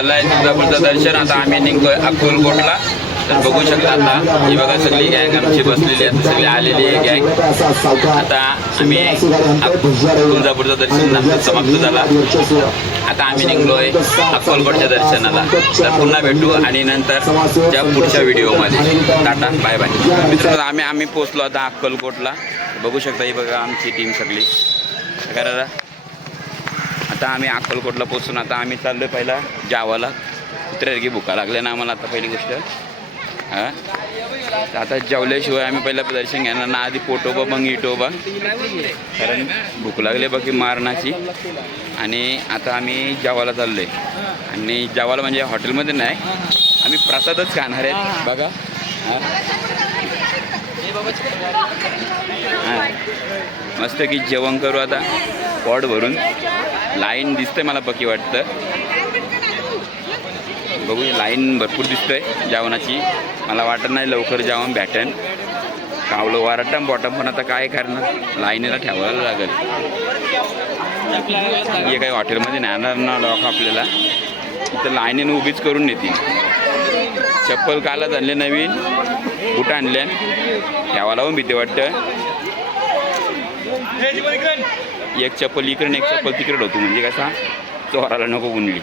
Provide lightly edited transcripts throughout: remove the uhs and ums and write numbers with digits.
झालंय तुळजापूरचं दर्शन. आता आम्ही निघतोय अक्कलकोटला. तर बघू शकता आता ही बघा सगळी गँग आमची बसलेली आहे, सगळी आलेली आहे गँग. आता आम्ही तुळजापूरचं दर्शन आमचं समाप्त झाला. आता आम्ही निघलोय अक्कलकोटच्या दर्शनाला. तर पुन्हा भेटू आणि नंतर त्या पुढच्या व्हिडिओमध्ये. टाटा बाय बाय मित्रांनो. आम्ही पोचलो आता अक्कलकोटला. बघू शकता ही बघा आमची टीम सगळी. करा आता आम्ही अक्कलकोटला पोचून आता आम्ही चाललो आहे पहिला जावाला. कुत्रे की भुका लागले ना आम्हाला आता पहिली गोष्ट. हां आता जेवल्याशिवाय आम्ही पहिलं दर्शन घेणार ना. आधी पोटोबा मग इटोबा, कारण भूक लागले बाकी मारणाची. आणि आता आम्ही जावाला चाललो आहे. आणि जावाला म्हणजे हॉटेलमध्ये नाही, आम्ही प्रसादच खाणार आहेत बघा. हां मस्त की जेवण करू आता पोट भरून. लाईन दिसतंय मला पक्की वाटतं. बघू लाईन भरपूर दिसतंय जेवणाची. मला वाटत नाही लवकर जेवण भेटेन. कावलं वारटम बॉटम पण आता काय करणार, लाईनीला ठेवायला लागेल. हे काही हॉटेलमध्ये नेणार ना लोक आपल्याला, इथं लाईनीनं उभीच करून नेतील. चप्पल कालच आणले नवीन, बुट आणले, ठेवायला पण भीती वाटतं. एक चप्पल इकडे एक चप्पल तिकडे होतो, म्हणजे कसा चोराला नको गुंडली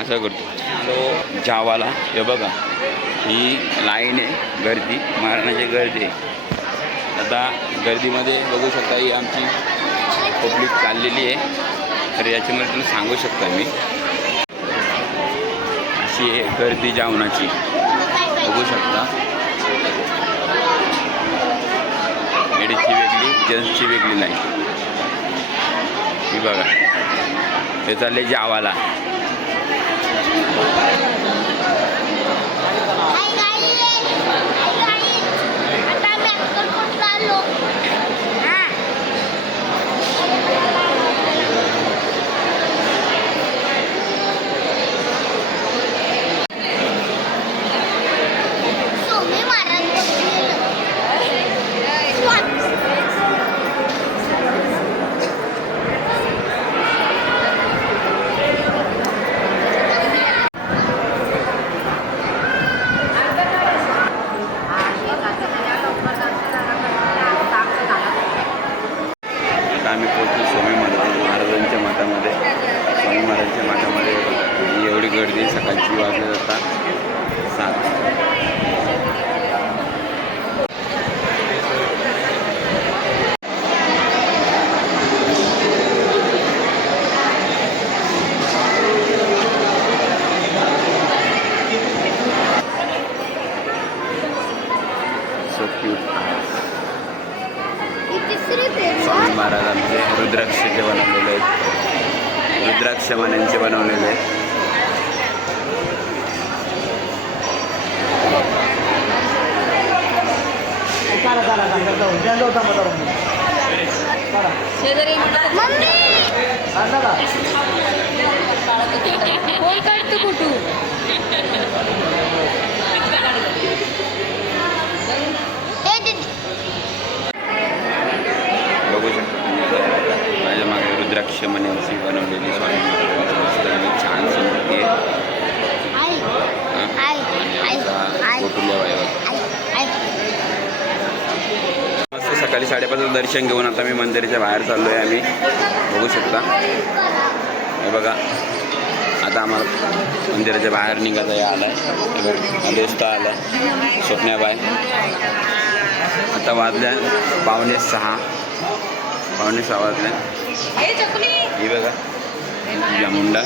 असं करतो. हॅलो जावाला हे बघा ही लाईन आहे, गर्दी मारण्याची गर्दी आहे. आता गर्दीमध्ये बघू शकता ही आमची पब्लिक चाललेली आहे. तर याच्यामध्ये तुम्ही सांगू शकता मी अशी आहे गर्दी जेवणाची. बघू शकता लेडीजची वेगळी, जेंट्सची वेगळी लाईन. ही बघा ते चालले जावाला. आम्ही पोहोचलो स्वामी महाराजांच्या मठामध्ये. स्वामी महाराजांच्या मठामध्ये एवढी गर्दी सकाळची वाजत आता 7. So cute. स्वामी महाराज आमचे रुद्राक्षचे बनवलेले आहेत, रुद्राक्ष मण्यांचे बनवलेले आहेत. बघू शकता माझ्या मागे रुद्राक्ष मण्यांची बनवलेली स्वामी महाराजांची छान मूर्ती आहे. मस्त सकाळी 5:30 दर्शन घेऊन आता मी मंदिराच्या बाहेर चाललो आहे. आम्ही बघू शकता हे बघा आता आम्हाला मंदिराच्या बाहेर निघायचं आला आहे. दोस्त आला आहे स्वप्नाबाई. आता वाजल्या 5:45 वाजल्या. ही बघा जामुंडा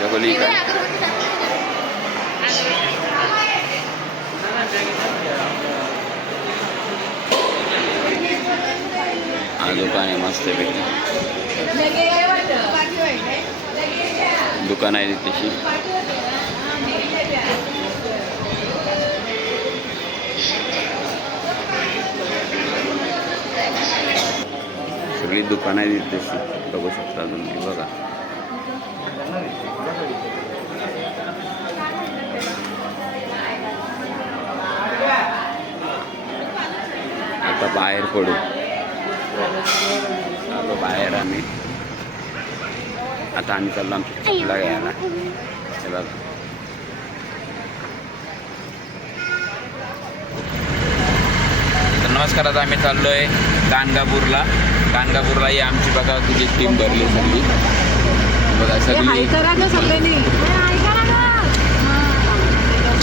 चकोली का हा दुकान आहे मस्त पैकी. दुकान आहे तशी. सगळी दुकानं आहेत तशी बघू शकता तुम्ही. बघा आता बाहेर पडू. आलो बाहेर आम्ही. आता आम्ही चाललो आमच्या चिखला घ्यायला. हे बघा तर नमस्कार. आता आम्ही चाललो आहे गाणगापूरला. ही आमची बघा तुझी टीम भरली सगळी. बघा सगळी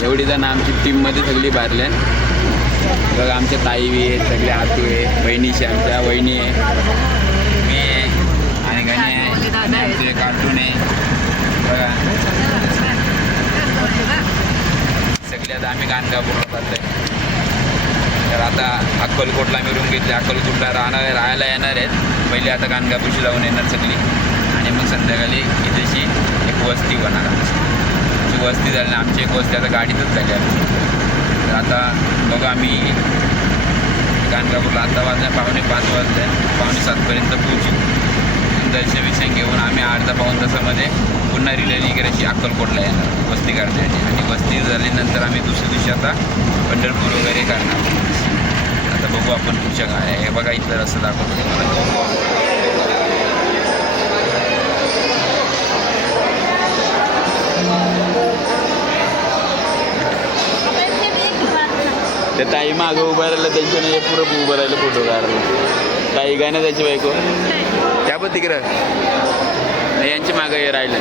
एवढी जण आमची टीममध्ये सगळी भरल्या. बघा आमच्या ताई बी आहेत, सगळे आतू आहे, बहिणीशी आमच्या वहिनी आहे, मी आहे आणि गणी आहे, आमचे कार्टून आहे. बघा सगळे आता आम्ही गाणगापूरला जातोय. तर आता अक्कलकोटला मी रूम घेतली. अक्कलकोटला राहायला येणार आहेत. पहिले आता गाणगापूरशी जाऊन येणार सगळी आणि मग संध्याकाळी इथेशी एक वस्ती होणार आमची वस्ती झाली. आमची एक वस्ती आता गाडीतच झाली आमची. तर आता बघा आम्ही गाणगापूरला आता वाजल्या 5:45 वाजले, 5:45पर्यंत पोहोचू. दर्शन घेऊन आम्ही अर्धा पाऊण तासामध्ये पुन्हा रिटर्न करायची अक्कलकोटला येणार वस्ती करण्यासाठी. आणि वस्ती झाल्यानंतर आम्ही दुसऱ्या दिवशी आता पंढरपूर वगैरे करणार. आता बघू आपण पुढच्या गाड्या. हे बघा इथलं रस्ता दाखवतो तुम्हाला. त्या ताई मागं उभं राहिलं त्यांच्यानं हे पुरं उभं राहिलं फोटो काढलं. ताई काय ना त्याची बायको त्या पण तिकडं यांची मागं हे राहिलं.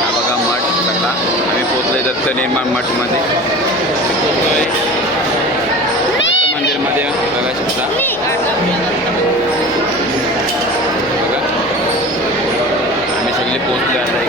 हा बघा मठ सगळा. आम्ही पोचलोय दत्त निर्माण मठमध्ये. दत्त मंदिरमध्ये बघा शकता. बघा आम्ही सगळे पोचलो आता.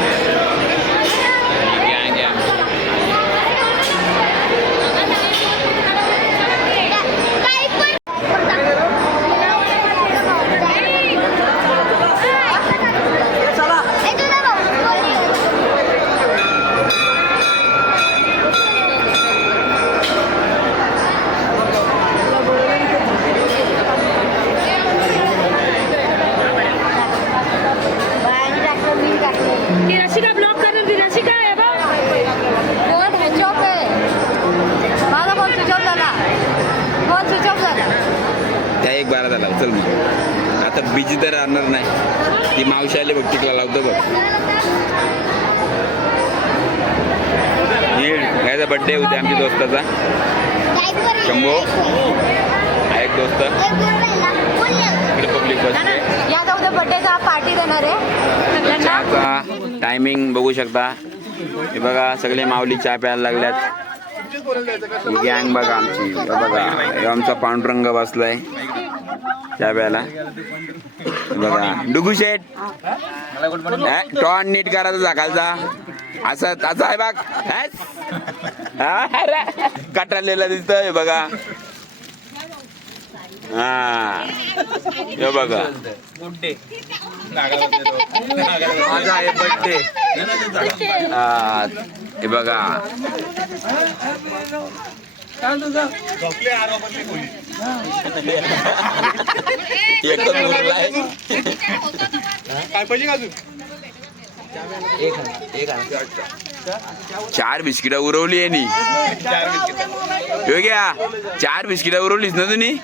चल मग आता बिजी तर राहणार नाही. ती मावशी आली बघ तिकला लावतो बघ. याचा बड्डे होते आमच्या दोस्ताचा शंभो. हा एक दोस्त इकडे पब्लिक बसते. बड्डेचा पार्टी देणार आहे. टायमिंग बघू शकता. हे बघा सगळे माऊली चहा प्यायला लागल्यात. गँग बघा आमची. बघा हे आमचा पांडुरंग बसलाय चहा प्यायला. बघा डुगू शेट टॉन नीट करायचा झाकालचा असं त्याचा आहे बघ. कटाळलेला दिसतोय बघा. हा हे बघा माझा आहे बर्थडे. हा हे बघा चार बिस्किट उरवली आहे नी. घ्या 4 बिस्किट उरवलीस ना तुम्ही.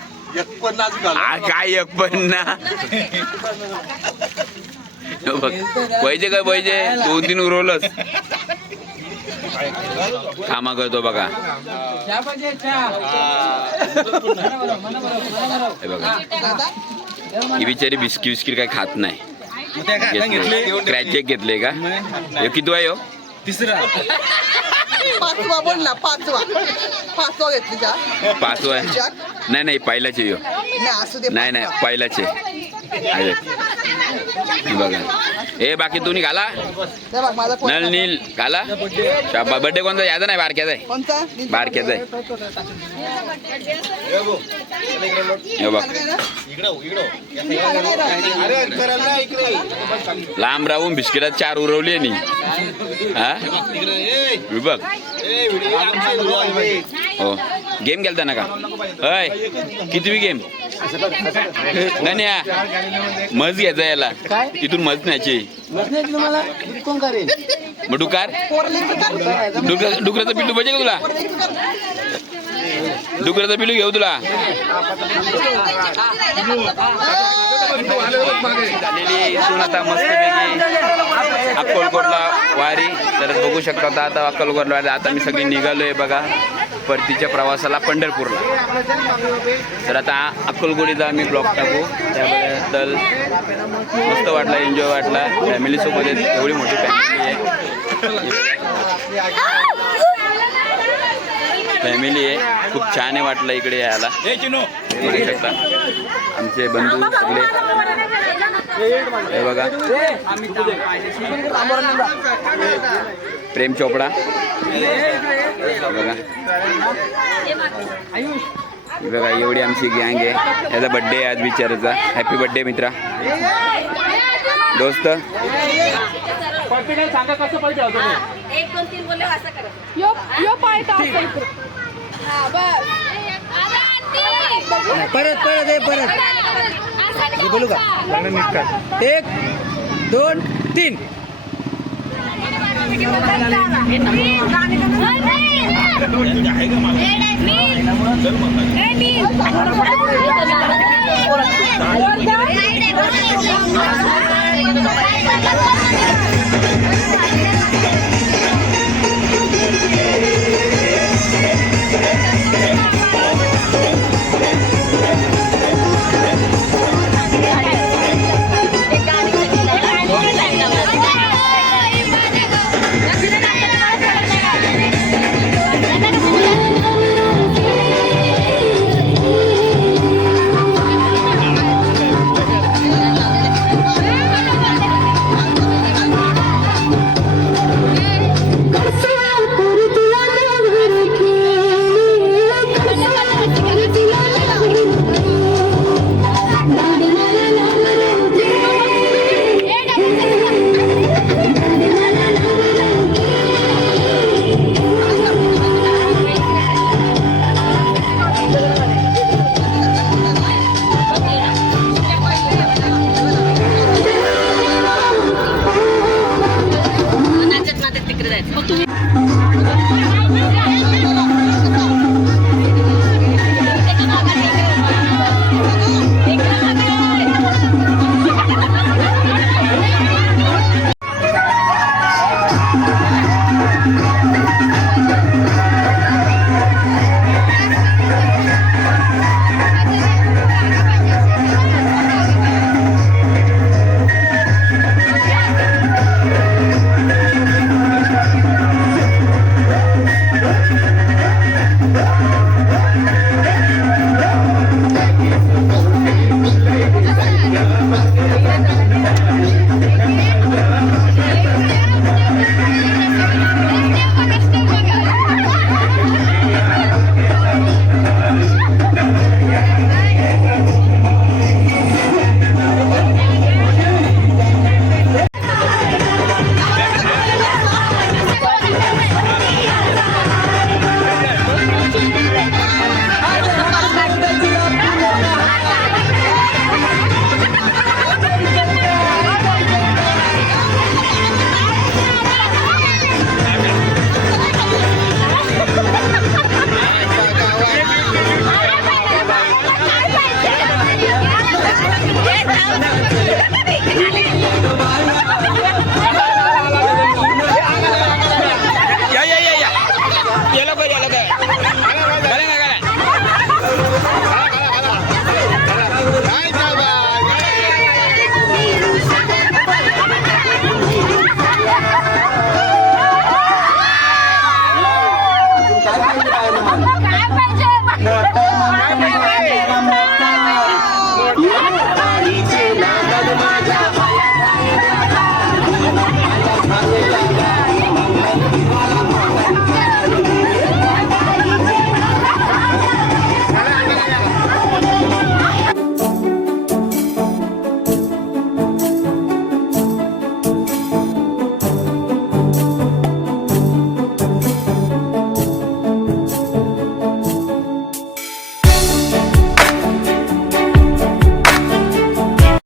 काय एक पण ना पाहिजे काय पाहिजे 2-3 उरवलंच. कामा करतो बघा. हे बघा ही बिचारी बिस्किट काय खात नाही. क्रॅच केक घेतले का. हे किती आहे हो. तिसरा 5वा बोल ना. 5वा घेतली का. 5वा आहे. नाही पहिलाचे यो. नाही पहिलाचे बघा. ए बाकी तुम्ही घाला नल नील घाला. बर्थडे कोणता याचा नाही बारक्याचा आहे. बारक्याचा आहे. हे बघ लांब राहून बिस्किटात 4 उरवली आहे नी. हा विभाग हो गेम खेळता ना का. अय किती गेम नाही मज घ्यायचा याला. इथून मज न्यायची मग डुकार डुकराचं पिल्लू पाहिजे का तुला. डुकराचं पिलू घेऊ तुला झालेली इथून आता मस्तपैकी अक्कलकोटला वारी. तर बघू शकता आता अक्कलकोटला वारी. आता मी सगळी निघालोय बघा परतीच्या प्रवासाला पंढरपूरला. तर आता अक्कलकोटीचा आम्ही ब्लॉग टाकू. त्याबद्दल मस्त वाटला, एन्जॉय वाटला. फॅमिलीसोबत एवढी मोठी फॅमिली आहे. खूप छान आहे वाटलं इकडे यायला. बघू शकता आमचे बंधू सगळे हे बघा. प्रेम चोपडा बघा बघा एवढी आमची गँग आहे. याचा बड्डे आहे आज बिचाराचा. हॅपी बड्डे मित्रा दोस्त. परत बोलू का 1 2 3 मी